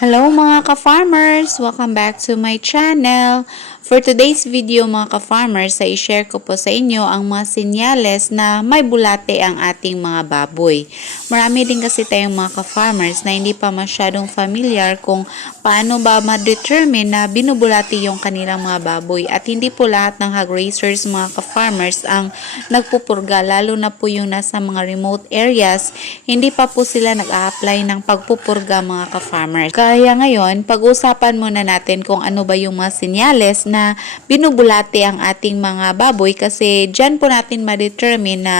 Hello mga ka-farmers! Welcome back to my channel. For today's video mga ka-farmers, ay share ko po sa inyo ang mga sinyales na may bulate ang ating mga baboy. Marami din kasi tayong mga ka-farmers na hindi pa masyadong familiar kung paano ba ma-determine na binubulate yung kanilang mga baboy. At hindi po lahat ng hog raisers mga ka-farmers ang nagpupurga, lalo na po yung nasa mga remote areas, hindi pa po sila nag-a-apply ng pagpupurga mga ka-farmers. Kaya ngayon, pag-usapan muna natin kung ano ba yung mga sinyales na binubulate ang ating mga baboy kasi dyan po natin ma-determine na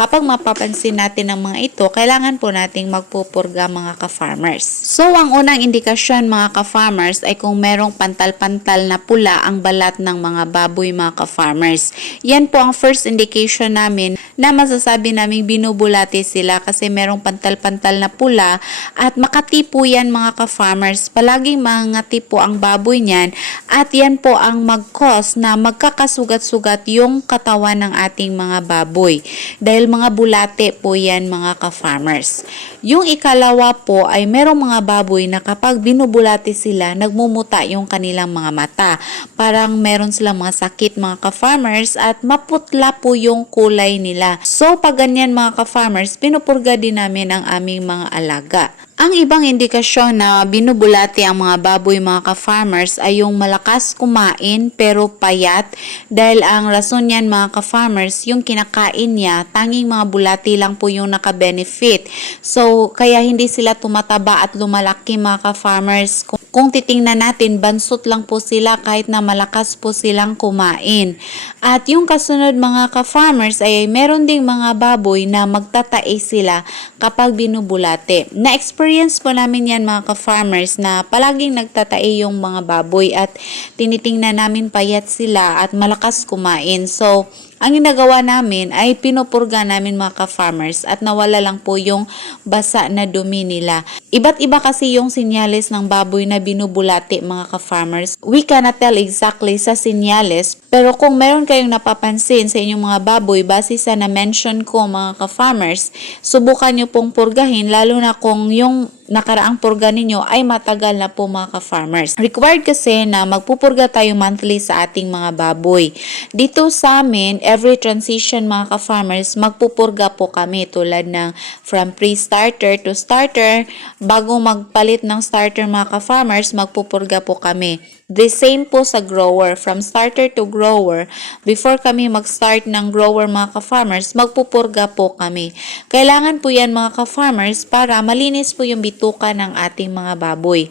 kapag mapapansin natin ang mga ito, kailangan po nating magpupurga mga ka-farmers. So, ang unang indikasyon mga ka-farmers ay kung merong pantal-pantal na pula ang balat ng mga baboy mga ka-farmers. Yan po ang first indication namin na masasabi naming binubulate sila kasi merong pantal-pantal na pula at makatipo yan mga ka-farmers. Palaging mga tipo ang baboy niyan at yan po ang mag-cause na magkakasugat-sugat yung katawan ng ating mga baboy. Dahil mga bulate po yan mga ka-farmers. Yung ikalawa po ay merong mga baboy na kapag binubulate sila, nagmumuta yung kanilang mga mata. Parang meron silang mga sakit mga ka-farmers at maputla po yung kulay nila. So pag ganyan mga ka-farmers, pinupurga din namin ang aming mga alaga. Ang ibang indikasyon na binubulati ang mga baboy mga ka-farmers ay yung malakas kumain pero payat dahil ang rason niyan mga ka-farmers yung kinakain niya tanging mga bulati lang po yung naka-benefit. So kaya hindi sila tumataba at lumalaki mga ka-farmers. Kung, titingnan natin bansot lang po sila kahit na malakas po silang kumain. At yung kasunod mga ka-farmers ay meron ding mga baboy na magtatae sila kapag binubulate. Na-experience po namin yan mga ka-farmers na palaging nagtatae yung mga baboy at tinitingnan namin payat sila at malakas kumain. So, ang ginagawa namin ay pinupurga namin mga ka-farmers at nawala lang po yung basa na dumi nila. Iba't iba kasi yung sinyales ng baboy na binubulati mga ka-farmers. We cannot tell exactly sa sinyales pero kung meron kayong napapansin sa inyong mga baboy base sa na-mention ko mga ka-farmers, subukan nyo pong purgahin lalo na kung yung nakaraang purga ninyo ay matagal na po mga ka-farmers. Required kasi na magpupurga tayo monthly sa ating mga baboy. Dito sa amin, every transition mga ka-farmers, magpupurga po kami tulad ng from pre-starter to starter. Bago magpalit ng starter mga ka-farmers, magpupurga po kami. The same po sa grower. From starter to grower, before kami mag-start ng grower mga ka-farmers, magpupurga po kami. Kailangan po yan mga ka-farmers para malinis po yung bituka ng ating mga baboy.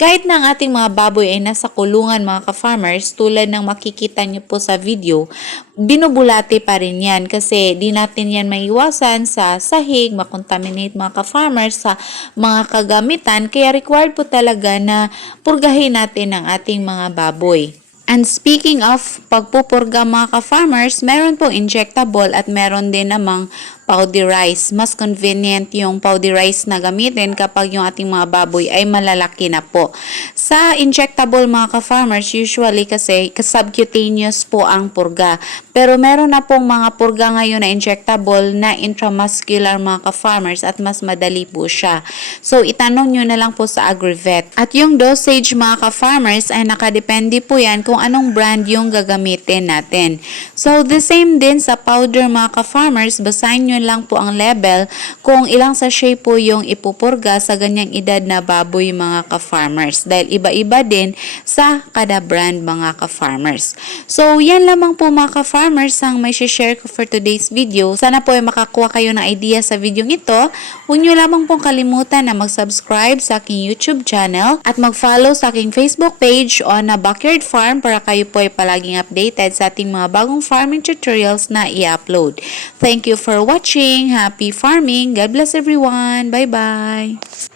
Kahit na ang ating mga baboy ay nasa kulungan mga ka-farmers, tulad ng makikita nyo po sa video, binubulate pa rin yan kasi di natin yan maiwasan sa sahig, makontaminate mga ka-farmers sa mga kagamitan. Kaya required po talaga na purgahin natin ang ating mga baboy. And speaking of pagpupurga mga ka-farmers, meron po injectable at meron din namang powderized. Mas convenient yung powderized na gamitin kapag yung ating mga baboy ay malalaki na po. Sa injectable mga ka-farmers, usually kasi subcutaneous po ang purga. Pero meron na pong mga purga ngayon na injectable na intramuscular mga ka-farmers at mas madali po siya. So itanong nyo na lang po sa Agrivet. At yung dosage mga ka-farmers ay nakadepende po yan kung anong brand yung gagamitin natin. So the same din sa powder mga ka-farmers, basahin nyo lang po ang level kung ilang sachet po yung ipupurga sa ganyang edad na baboy mga ka-farmers. Dahil iba-iba din sa kada brand mga ka-farmers. So, yan lamang po mga ka-farmers ang may share ko for today's video. Sana po ay makakuha kayo ng idea sa video ito. Huwag nyo lamang pong kalimutan na mag-subscribe sa aking YouTube channel at mag-follow sa aking Facebook page on a Backyard Farm para kayo po ay palaging updated sa ating mga bagong farming tutorials na i-upload. Thank you for watching. Happy farming. God bless everyone. Bye-bye.